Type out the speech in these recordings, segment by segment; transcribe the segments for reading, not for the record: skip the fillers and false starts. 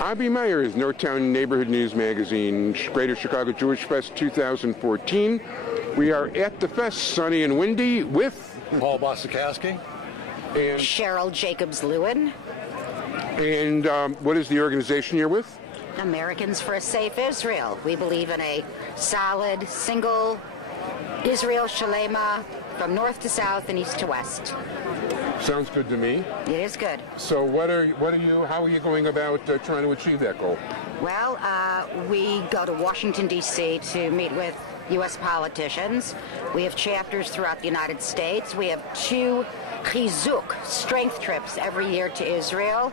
Avi Meyers, Northtown Neighborhood News Magazine, Greater Chicago Jewish Fest 2014. We are at the fest, sunny and windy, with Paul Busakowsky and Cheryl Lewin. And what is the organization you're with? Americans for a Safe Israel. We believe in a solid, single Israel Shalema from north to south and east to west. Sounds good to me. It is good. So how are you going about trying to achieve that goal? Well, we go to Washington, D.C. to meet with U.S. politicians. We have chapters throughout the United States. We have 2 chizuk, strength trips every year to Israel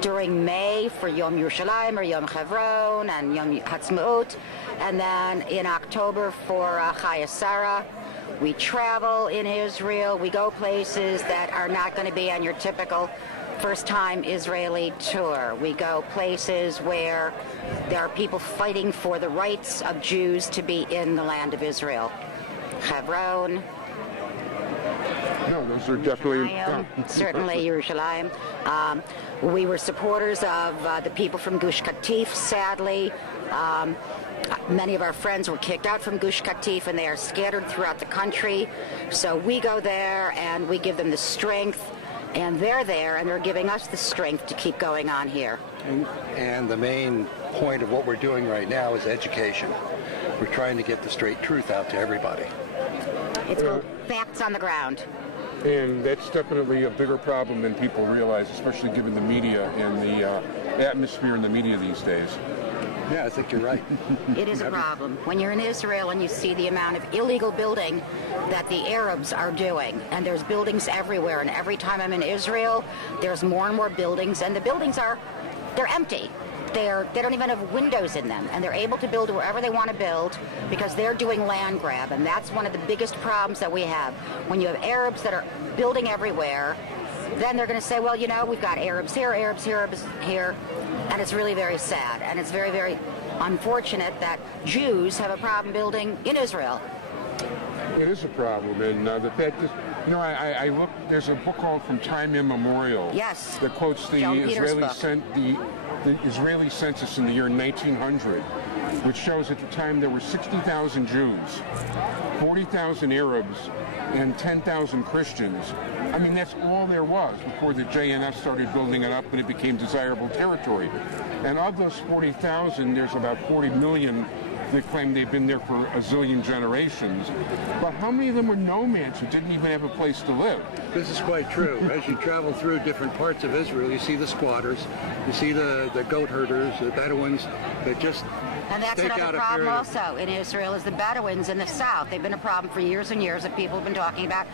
during May for Yom Yerushalayim or Yom Chevron and Yom Ha'atzmaut, and then in October for Chaya Sarah. We travel in Israel. We go places that are not going to be on your typical first-time Israeli tour. We go places where there are people fighting for the rights of Jews to be in the land of Israel. Hebron. No, those are definitely... Certainly Yerushalayim. We were supporters of the people from Gush Katif, sadly. Many of our friends were kicked out from Gush Katif, and they are scattered throughout the country. So we go there, and we give them the strength, and they're there, and they're giving us the strength to keep going on here. And the main point of what we're doing right now is education. We're trying to get the straight truth out to everybody. It's called facts on the ground. And that's definitely a bigger problem than people realize, especially given the media and the atmosphere in the media these days. Yeah, I think you're right. It is a problem. When you're in Israel and you see the amount of illegal building that the Arabs are doing, and there's buildings everywhere, and every time I'm in Israel, there's more and more buildings, and the buildings they're empty. They don't even have windows in them, and they're able to build wherever they want to build because they're doing land grab, and that's one of the biggest problems that we have. When you have Arabs that are building everywhere, then they're going to say, well, you know, we've got Arabs here, Arabs here, Arabs here, and it's really very sad, and it's very, very unfortunate that Jews have a problem building in Israel. It is a problem, and the fact is, you know, I look. There's a book called From Time Immemorial. Yes. That quotes the Israeli census in the year 1900, which shows at the time there were 60,000 Jews, 40,000 Arabs, and 10,000 Christians. I mean, that's all there was before the JNF started building it up and it became desirable territory. And of those 40,000, there's about 40 million that claim they've been there for a zillion generations. But how many of them were nomads who didn't even have a place to live? This is quite true. As you travel through different parts of Israel, you see the squatters, you see the goat herders, the Bedouins that just And that's another problem also in Israel is the Bedouins in the south. They've been a problem for years and years that people have been talking about.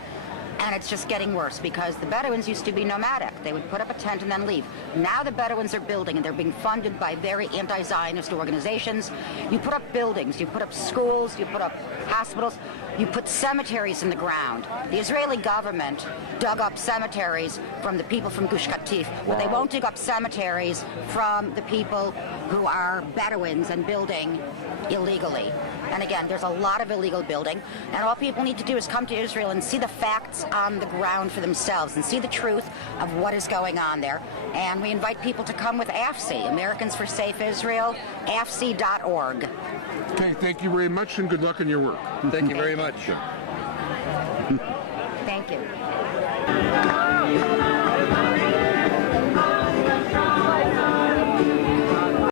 And it's just getting worse because the Bedouins used to be nomadic. They would put up a tent and then leave. Now the Bedouins are building, and they're being funded by very anti-Zionist organizations. You put up buildings, you put up schools, you put up hospitals, you put cemeteries in the ground. The Israeli government dug up cemeteries from the people from Gush Katif, but they won't dig up cemeteries from the people who are Bedouins and building illegally. And again, there's a lot of illegal building, and all people need to do is come to Israel and see the facts on the ground for themselves and see the truth of what is going on there. And we invite people to come with AFC, Americans for Safe Israel, AFC.org. Okay, thank you very much, and good luck in your work. Thank you very much. Thank you.